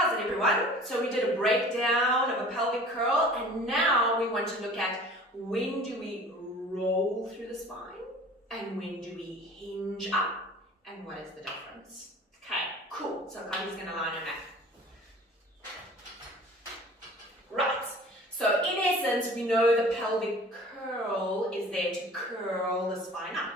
How's it, everyone? So we did a breakdown of a pelvic curl, and now we want to look at when do we roll through the spine and when do we hinge up and what is the difference. Okay, cool. So Connie's going to lie on her neck. Right. So in essence, we know the pelvic curl is there to curl the spine up.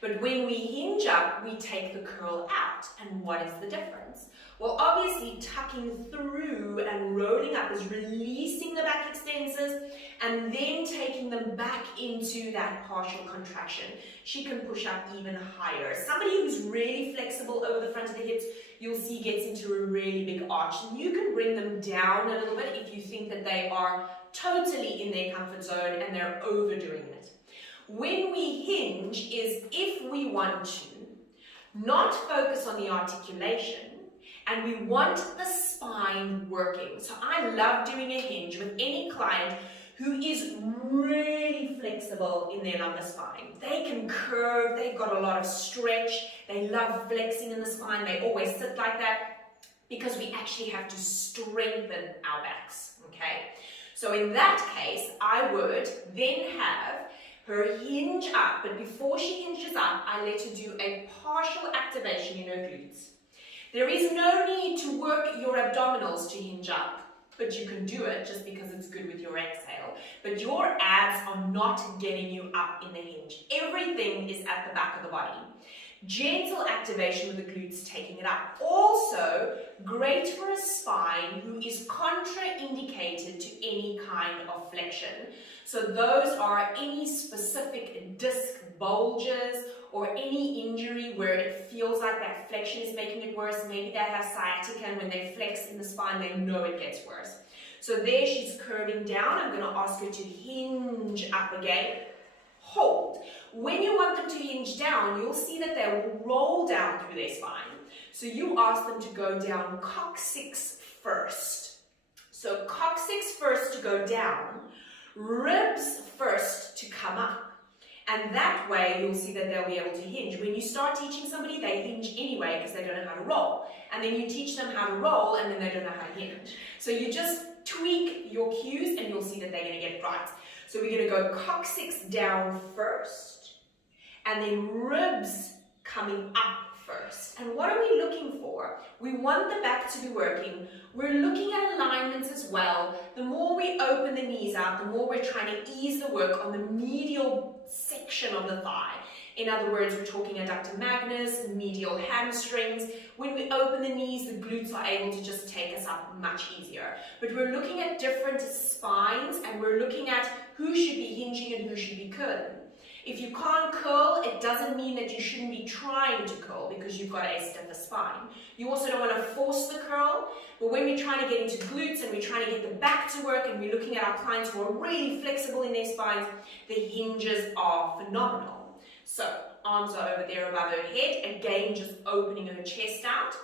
But when we hinge up, we take the curl out. And what is the difference? Well, obviously tucking through and rolling up is releasing the back extensors and then taking them back into that partial contraction. She can push up even higher. Somebody who's really flexible over the front of the hips, you'll see gets into a really big arch. And you can bring them down a little bit if you think that they are totally in their comfort zone and they're overdoing it. When we hinge is if we want to not focus on the articulation, and we want the spine working. So I love doing a hinge with any client who is really flexible in their lumbar spine. They can curve, they've got a lot of stretch, they love flexing in the spine, they always sit like that because we actually have to strengthen our backs, okay? So in that case, I would then have her hinge up, but before she hinges up, I let her do a partial activation in her glutes. There is no need to work your abdominals to hinge up, but you can do it just because it's good with your exhale. But your abs are not getting you up in the hinge. Everything is at the back of the body. Gentle activation with the glutes taking it up. Also, great for a spine who is contraindicated to any kind of flexion. So those are any specific disc bulges or any injury where it feels like that flexion is making it worse. Maybe they have sciatica and when they flex in the spine, they know it gets worse. So there she's curving down. I'm going to ask her to hinge up again. Hold. When you want them to hinge down, you'll see that they will roll down through their spine. So you ask them to go down coccyx first. So coccyx first to go down, ribs first to come up. And that way, you'll see that they'll be able to hinge. When you start teaching somebody, they hinge anyway because they don't know how to roll. And then you teach them how to roll, and then they don't know how to hinge. So you just tweak your cues, and you'll see that they're going to get right. So we're going to go coccyx down first, and then ribs coming up first. And what are we looking for? We want the back to be working. We're looking at alignments as well. The more we open the knees out, the more we're trying to ease the work on the medial section of the thigh. In other words, we're talking adductor magnus, medial hamstrings. When we open the knees, the glutes are able to just take us up much easier. But we're looking at different spines, and we're looking at who should be hinging and who should be curling. If you can't curl, it doesn't mean that you shouldn't be trying to curl because you've got a stiffer spine. You also don't want to force the curl, but when we're trying to get into glutes and we're trying to get the back to work and we're looking at our clients who are really flexible in their spines, the hinges are phenomenal. So arms are over there above her head, again just opening her chest out.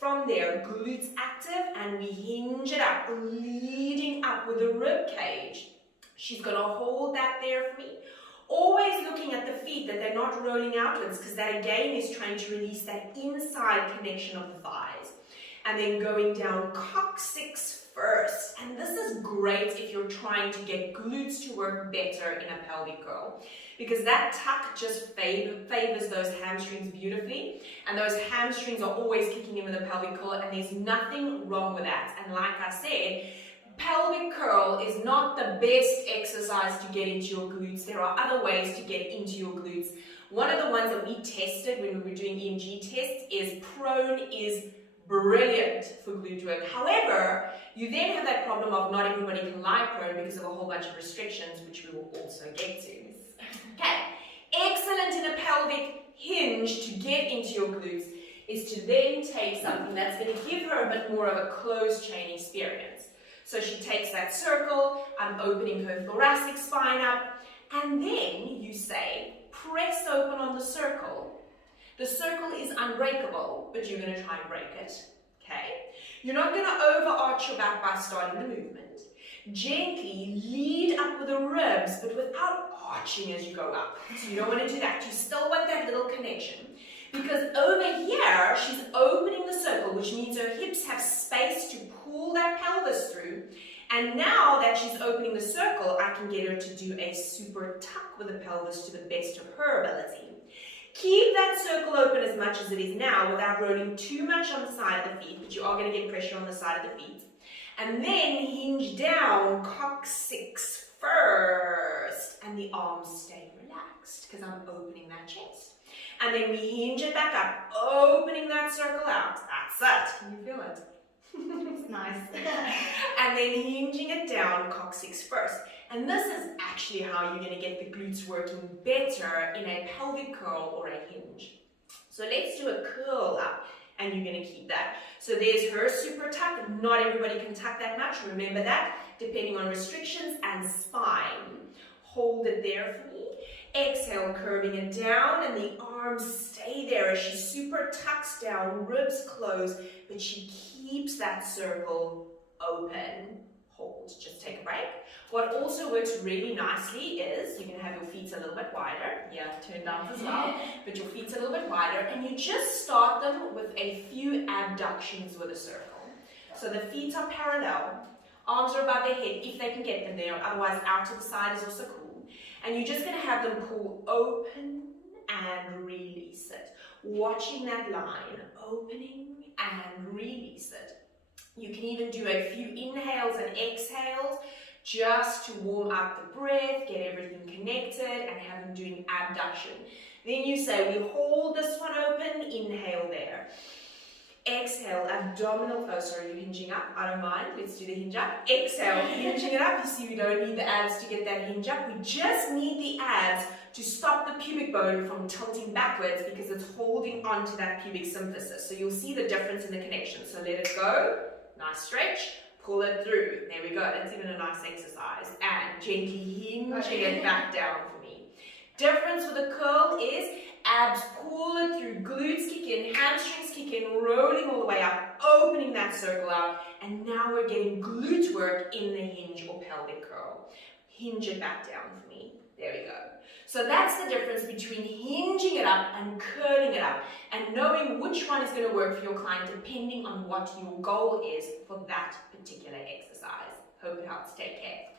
From there, glutes active, and we hinge it up, leading up with the rib cage. She's going to hold that there for me. Always looking at the feet, that they're not rolling outwards, because that again is trying to release that inside connection of the thighs. And then going down coccyx first. And this is great if you're trying to get glutes to work better in a pelvic curl, because that tuck just favors those hamstrings beautifully. And those hamstrings are always kicking in with a pelvic curl, and there's nothing wrong with that. And like I said, pelvic curl is not the best exercise to get into your glutes. There are other ways to get into your glutes. One of the ones that we tested when we were doing EMG tests is prone is brilliant for glute work. However, you then have that problem of not everybody can lie prone because of a whole bunch of restrictions, which we will also get to. Okay, excellent in a pelvic hinge to get into your glutes is to then take something that's going to give her a bit more of a closed chain experience. So she takes that circle, I'm opening her thoracic spine up, and then you say, press open on the circle. The circle is unbreakable, but you're going to try and break it, okay? You're not going to overarch your back by starting the movement. Gently lead up with the ribs, but without arching as you go up. So you don't want to do that. You still want that little connection. Because over here, she's opening the circle, which means her hips have space to And now that she's opening the circle, I can get her to do a super tuck with the pelvis to the best of her ability. Keep that circle open as much as it is now without rolling too much on the side of the feet, but you are going to get pressure on the side of the feet. And then hinge down, coccyx first, and the arms stay relaxed because I'm opening that chest. And then we hinge it back up, opening that circle out. That's it. Can you feel it? It's nice. And then hinging it down, coccyx first. And this is actually how you're going to get the glutes working better in a pelvic curl or a hinge. So let's do a curl up, and you're going to keep that. So there's her super tuck. Not everybody can tuck that much. Remember that, depending on restrictions and spine. Hold it there for me. Exhale, curving it down, and the arms stay there as she super tucks down, ribs close, but she keeps that circle open. Hold, just take a break. What also works really nicely is you can have your feet a little bit wider. Yeah, turn down as well, but your feet a little bit wider, and you just start them with a few abductions with a circle. So the feet are parallel, arms are above their head if they can get them there, otherwise out to the side is also cool. And you're just going to have them pull open and release it. Watching that line, opening and release it. You can even do a few inhales and exhales just to warm up the breath, get everything connected, and have them doing abduction. Then you say, we hold this one open, inhale there. Exhale, abdominal, oh sorry, you're hinging up, I don't mind, let's do the hinge up. Exhale, hinging it up, you see we don't need the abs to get that hinge up, we just need the abs to stop the pubic bone from tilting backwards because it's holding on to that pubic symphysis. So you'll see the difference in the connection. So let it go, nice stretch, pull it through, there we go, that's even a nice exercise. And gently hinging it back down for me. Difference with a curl is abs pull it through, glutes kick in, hamstrings kick in, rolling all the way up, opening that circle out, and now we're getting glute work in the hinge or pelvic curl. Hinge it back down for me. There we go. So that's the difference between hinging it up and curling it up, and knowing which one is going to work for your client depending on what your goal is for that particular exercise. Hope it helps. Take care.